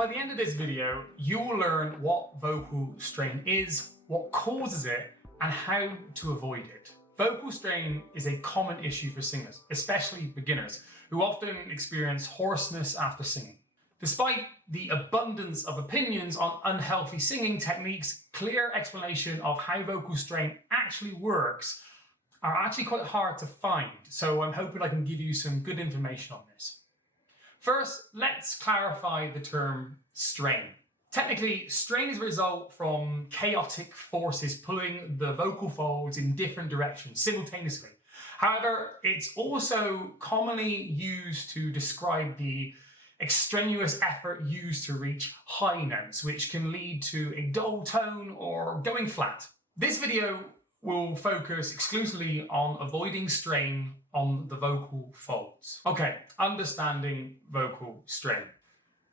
By the end of this video, you'll learn what vocal strain is, what causes it, and how to avoid it. Vocal strain is a common issue for singers, especially beginners, who often experience hoarseness after singing. Despite the abundance of opinions on unhealthy singing techniques, clear explanation of how vocal strain actually works are actually quite hard to find, so I'm hoping I can give you some good information on this. First, let's clarify the term strain. Technically, strain is a result from chaotic forces pulling the vocal folds in different directions simultaneously. However, it's also commonly used to describe the extraneous effort used to reach high notes, which can lead to a dull tone or going flat. This video will focus exclusively on avoiding strain on the vocal folds. Okay, understanding vocal strain.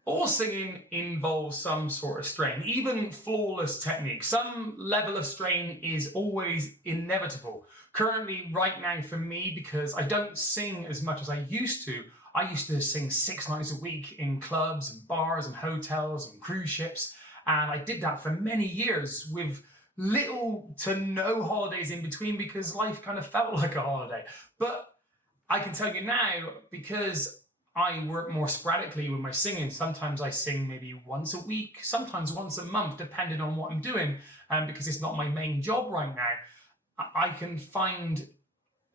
All singing involves some sort of strain, even flawless technique. Some level of strain is always inevitable. Currently, right now for me, because I don't sing as much as I used to sing 6 nights a week in clubs and bars and hotels and cruise ships. And I did that for many years with little to no holidays in between because life kind of felt like a holiday. But I can tell you now, because I work more sporadically with my singing, sometimes I sing maybe once a week, sometimes once a month, depending on what I'm doing, because it's not my main job right now. I can find,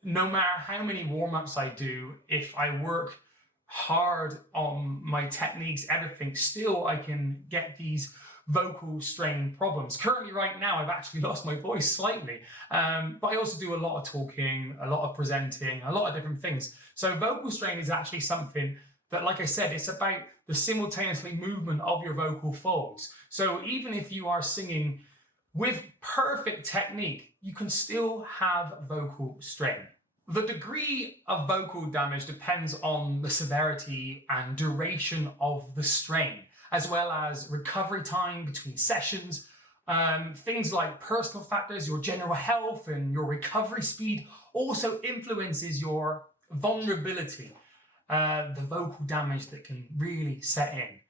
no matter how many warm-ups I do, if I work hard on my techniques, everything, still I can get these vocal strain problems. Currently right now, I've actually lost my voice slightly, but I also do a lot of talking, a lot of presenting, a lot of different things. So vocal strain is actually something that, like I said, it's about the simultaneously movement of your vocal folds. So even if you are singing with perfect technique, you can still have vocal strain. The degree of vocal damage depends on the severity and duration of the strain, as well as recovery time between sessions. Things like personal factors, your general health and your recovery speed also influences your vulnerability, the vocal damage that can really set in.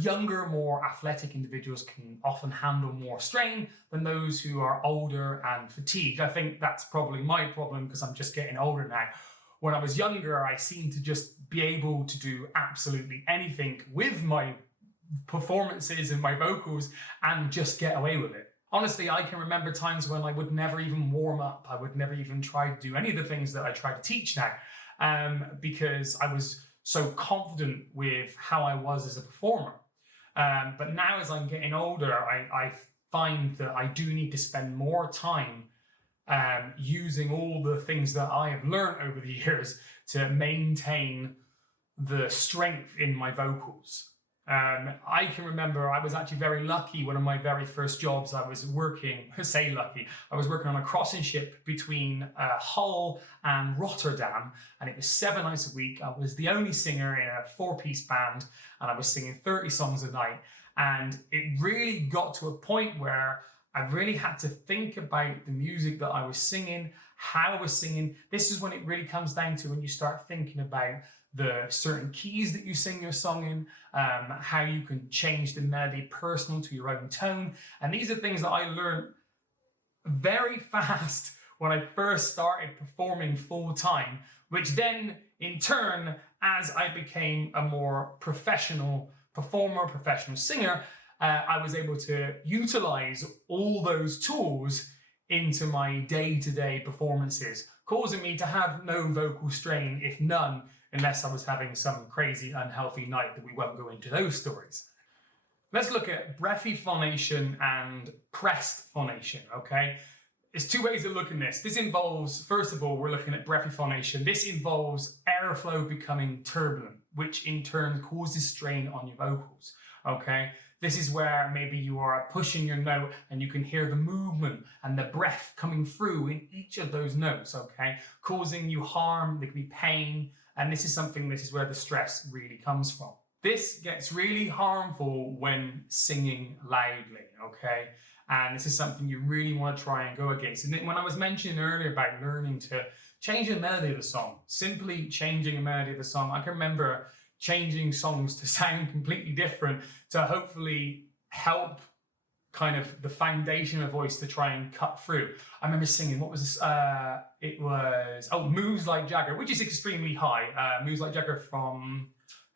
Younger, more athletic individuals can often handle more strain than those who are older and fatigued. I think that's probably my problem because I'm just getting older now. When I was younger, I seemed to just be able to do absolutely anything with my performances and my vocals and just get away with it. Honestly, I can remember times when I would never even warm up. I would never even try to do any of the things that I try to teach now, because I was so confident with how I was as a performer. But now as I'm getting older, I find that I do need to spend more time using all the things that I have learned over the years to maintain the strength in my vocals. I can remember I was actually very lucky. One of my very first jobs, I was working on a crossing ship between Hull and Rotterdam, and it was 7 nights a week. I was the only singer in a 4-piece band, and I was singing 30 songs a night. And it really got to a point where I really had to think about the music that I was singing, how I was singing. This is when it really comes down to when you start thinking about the certain keys that you sing your song in, how you can change the melody personal to your own tone. And these are things that I learned very fast when I first started performing full time, which then in turn, as I became a more professional performer, professional singer, I was able to utilize all those tools into my day-to-day performances, causing me to have no vocal strain, if none, unless I was having some crazy unhealthy night that we won't go into those stories. Let's look at breathy phonation and pressed phonation, okay? There's 2 ways of looking at this. This involves, first of all, we're looking at breathy phonation. This involves airflow becoming turbulent, which in turn causes strain on your vocals, okay? This is where maybe you are pushing your note and you can hear the movement and the breath coming through in each of those notes, okay? Causing you harm, there can be pain, and this is where the stress really comes from. This gets really harmful when singing loudly, okay? And this is something you really want to try and go against. And then when I was mentioning earlier about learning to change the melody of the song, simply changing the melody of the song, I can remember changing songs to sound completely different to hopefully help kind of the foundation of voice to try and cut through. I remember singing, what was this? It was, Moves Like Jagger, which is extremely high. Moves Like Jagger from,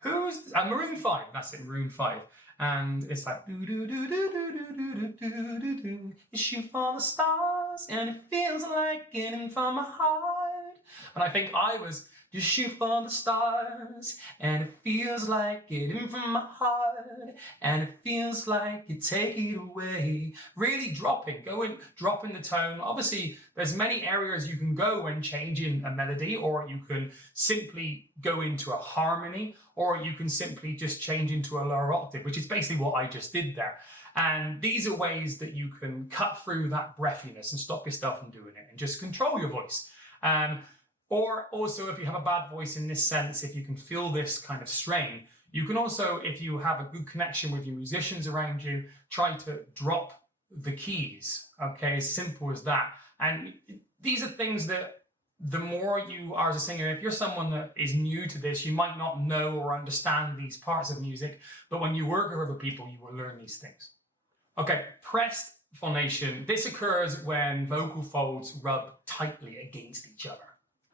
Maroon 5, that's it, Maroon 5. And it's like, do do do do do do do do do do. You shoot for the stars, and it feels like getting from my heart. And I think I was just shoot for the stars, and it feels like getting from my heart, and it feels like you take it away. Really dropping the tone. Obviously, there's many areas you can go when changing a melody, or you can simply go into a harmony, or you can simply just change into a lower octave, which is basically what I just did there. And these are ways that you can cut through that breathiness and stop yourself from doing it and just control your voice. Or also, if you have a bad voice in this sense, if you can feel this kind of strain, you can also, if you have a good connection with your musicians around you, try to drop the keys, okay? As simple as that. And these are things that the more you are as a singer, if you're someone that is new to this, you might not know or understand these parts of music, but when you work with other people, you will learn these things. Okay, pressed phonation. This occurs when vocal folds rub tightly against each other.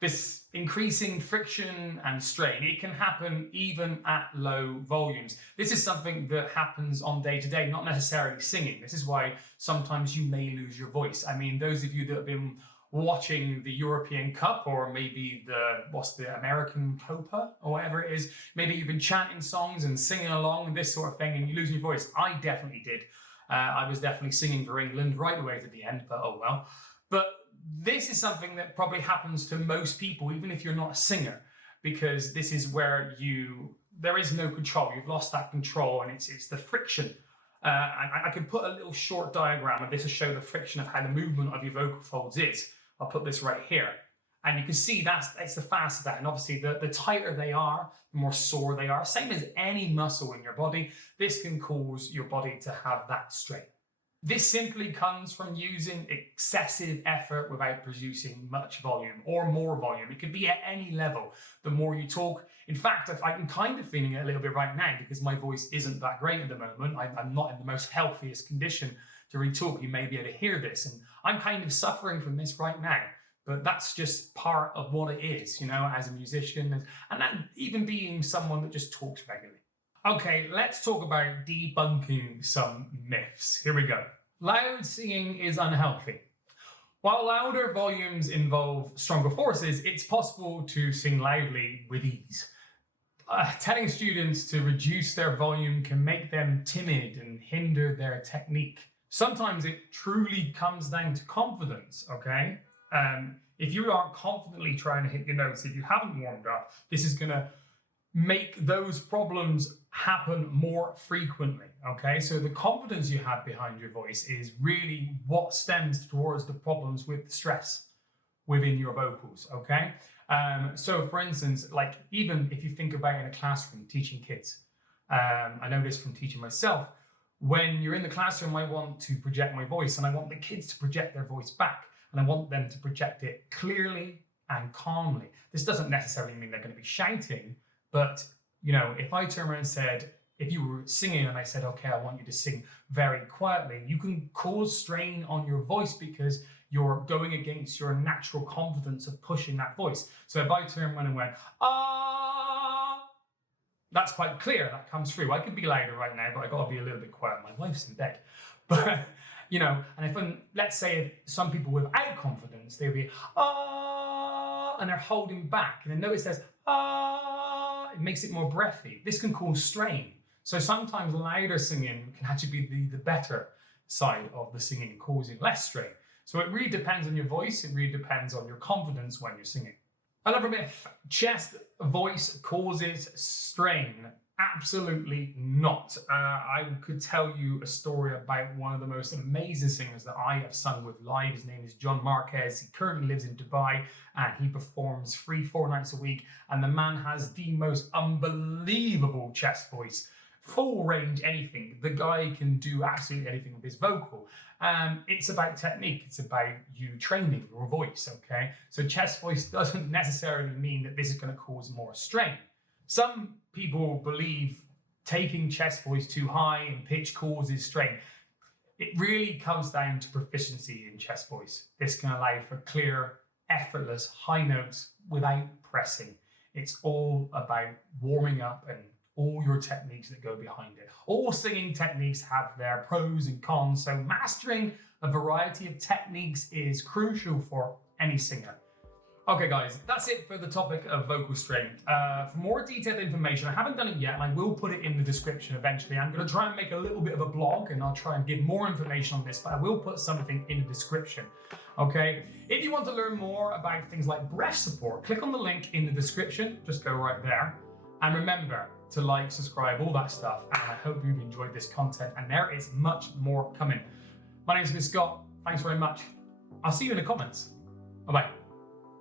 This increasing friction and strain, it can happen even at low volumes. This is something that happens on day to day, not necessarily singing. This is why sometimes you may lose your voice. I mean, those of you that have been watching the European Cup, or maybe the American Copa or whatever it is, maybe you've been chanting songs and singing along and this sort of thing and you lose your voice. I definitely did. I was definitely singing for England right away to the end, but oh well. But this is something that probably happens to most people, even if you're not a singer, because this is where there is no control. You've lost that control, and it's the friction. I could put a little short diagram of this to show the friction of how the movement of your vocal folds is. I'll put this right here. And you can see that's the faster that. And obviously, the tighter they are, the more sore they are. Same as any muscle in your body, this can cause your body to have that strain. This simply comes from using excessive effort without producing much volume or more volume. It could be at any level. The more you talk, in fact, I'm kind of feeling it a little bit right now because my voice isn't that great at the moment. I'm not in the most healthiest condition to really talk. You may be able to hear this, and I'm kind of suffering from this right now. But that's just part of what it is, as a musician, and that even being someone that just talks regularly. Okay, let's talk about debunking some myths. Here we go. Loud singing is unhealthy. While louder volumes involve stronger forces, it's possible to sing loudly with ease. Telling students to reduce their volume can make them timid and hinder their technique. Sometimes it truly comes down to confidence, okay? If you aren't confidently trying to hit your notes, if you haven't warmed up, this is going to make those problems happen more frequently, okay? So the confidence you have behind your voice is really what stems towards the problems with the stress within your vocals, okay? So for instance, like even if you think about in a classroom teaching kids, I know this from teaching myself, when you're in the classroom, I want to project my voice and I want the kids to project their voice back, and I want them to project it clearly and calmly. This doesn't necessarily mean they're going to be shouting, but if I turn around and said, if you were singing and I said, okay, I want you to sing very quietly, you can cause strain on your voice because you're going against your natural confidence of pushing that voice. So if I turned around and went, ah, that's quite clear, that comes through. I could be louder right now, but I got to be a little bit quiet. My wife's in bed. But, and if, let's say if some people without confidence, they'll be, ah, and they're holding back. And then notice there's, ah, it makes it more breathy. This can cause strain. So sometimes louder singing can actually be the better side of the singing, causing less strain. So it really depends on your voice. It really depends on your confidence when you're singing. Another myth, chest voice causes strain. Absolutely not. I could tell you a story about one of the most amazing singers that I have sung with live. His name is John Marquez. He currently lives in Dubai and he performs 3-4 nights a week. And the man has the most unbelievable chest voice. Full range, anything. The guy can do absolutely anything with his vocal. It's about technique. It's about you training your voice, okay? So chest voice doesn't necessarily mean that this is going to cause more strain. Some people believe taking chest voice too high in pitch causes strain. It really comes down to proficiency in chest voice. This can allow for clear, effortless high notes without pressing. It's all about warming up and all your techniques that go behind it. All singing techniques have their pros and cons, so mastering a variety of techniques is crucial for any singer. Okay guys, that's it for the topic of vocal strain. For more detailed information, I haven't done it yet and I will put it in the description eventually. I'm going to try and make a little bit of a blog and I'll try and give more information on this, but I will put something in the description. Okay, if you want to learn more about things like breath support, click on the link in the description, just go right there. And remember to like, subscribe, all that stuff. And I hope you've enjoyed this content and there is much more coming. My name is Scott, thanks very much. I'll see you in the comments. Bye-bye.